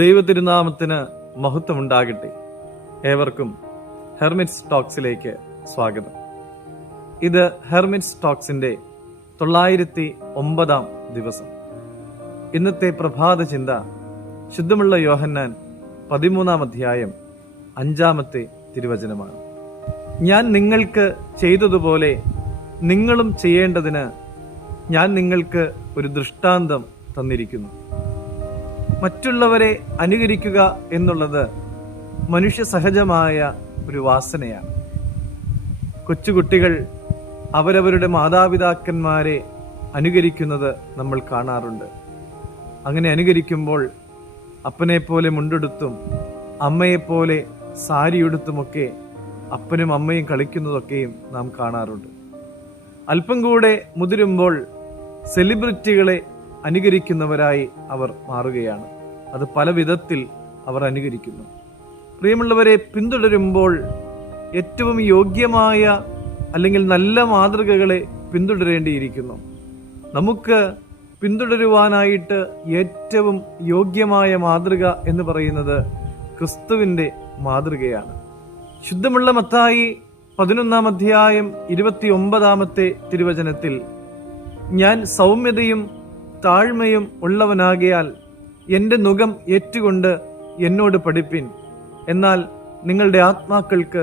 ദൈവതിരുനാമത്തിന് മഹത്വമുണ്ടാകട്ടെ. ഏവർക്കും ഹെർമിറ്റ്സ് ടോക്സിലേക്ക് സ്വാഗതം. ഇത് ഹെർമിറ്റ്സ് ടോക്സിന്റെ 909 ദിവസം. ഇന്നത്തെ പ്രഭാത ചിന്ത ശുദ്ധമുള്ള യോഹന്നാൻ 13 അധ്യായം 5 തിരുവചനമാണ്. ഞാൻ നിങ്ങൾക്ക് ചെയ്തതുപോലെ നിങ്ങളും ചെയ്യേണ്ടതിന് ഞാൻ നിങ്ങൾക്ക് ഒരു ദൃഷ്ടാന്തം തന്നിരിക്കുന്നു. മറ്റുള്ളവരെ അനുകരിക്കുക എന്നുള്ളത് മനുഷ്യ സഹജമായ ഒരു വാസനയാണ്. കൊച്ചുകുട്ടികൾ അവരവരുടെ മാതാപിതാക്കന്മാരെ അനുകരിക്കുന്നത് നമ്മൾ കാണാറുണ്ട്. അങ്ങനെ അനുകരിക്കുമ്പോൾ അപ്പനെപ്പോലെ മുണ്ടെടുത്തും അമ്മയെപ്പോലെ സാരിയുടുത്തുമൊക്കെ അപ്പനും അമ്മയും കളിക്കുന്നതൊക്കെയും നാം കാണാറുണ്ട്. അല്പം കൂടെ മുതിരുമ്പോൾ സെലിബ്രിറ്റികളെ അനുകരിക്കുന്നവരായി അവർ മാറുകയാണ്. അത് പല വിധത്തിൽ അവർ അനുകരിക്കുന്നു. പ്രിയമുള്ളവരെ, പിന്തുടരുമ്പോൾ ഏറ്റവും യോഗ്യമായ അല്ലെങ്കിൽ നല്ല മാതൃകകളെ പിന്തുടരേണ്ടിയിരിക്കുന്നു. നമുക്ക് പിന്തുടരുവാനായിട്ട് ഏറ്റവും യോഗ്യമായ മാതൃക എന്ന് പറയുന്നത് ക്രിസ്തുവിന്റെ മാതൃകയാണ്. ശുദ്ധമുള്ള മത്തായി 11 അധ്യായം 29 തിരുവചനത്തിൽ, ഞാൻ സൗമ്യതയും താഴ്മയും ഉള്ളവനാകയാൽ എന്റെ നുകം ഏറ്റുകൊണ്ട് എന്നോട് പഠിപ്പിൻ, എന്നാൽ നിങ്ങളുടെ ആത്മാക്കൾക്ക്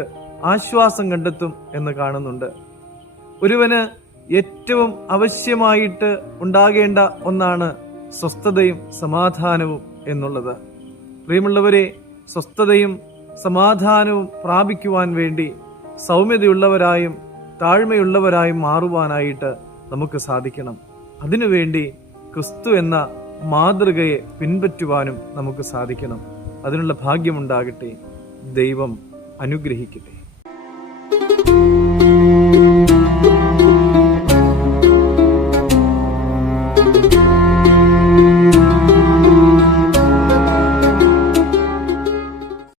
ആശ്വാസം കണ്ടെത്തും എന്ന് കാണുന്നുണ്ട്. ഒരുവന് ഏറ്റവും ആവശ്യമായിട്ട് ഉണ്ടാകേണ്ട ഒന്നാണ് സ്വസ്ഥതയും സമാധാനവും എന്നുള്ളത്. പ്രിയമുള്ളവരെ, സ്വസ്ഥതയും സമാധാനവും പ്രാപിക്കുവാൻ വേണ്ടി സൗമ്യതയുള്ളവരായും താഴ്മയുള്ളവരായും മാറുവാനായിട്ട് നമുക്ക് സാധിക്കണം. അതിനുവേണ്ടി ക്രിസ്തു എന്ന മാതൃകയെ പിൻപറ്റുവാനും നമുക്ക് സാധിക്കണം. അതിനുള്ള ഭാഗ്യമുണ്ടാകട്ടെ. ദൈവം അനുഗ്രഹിക്കട്ടെ.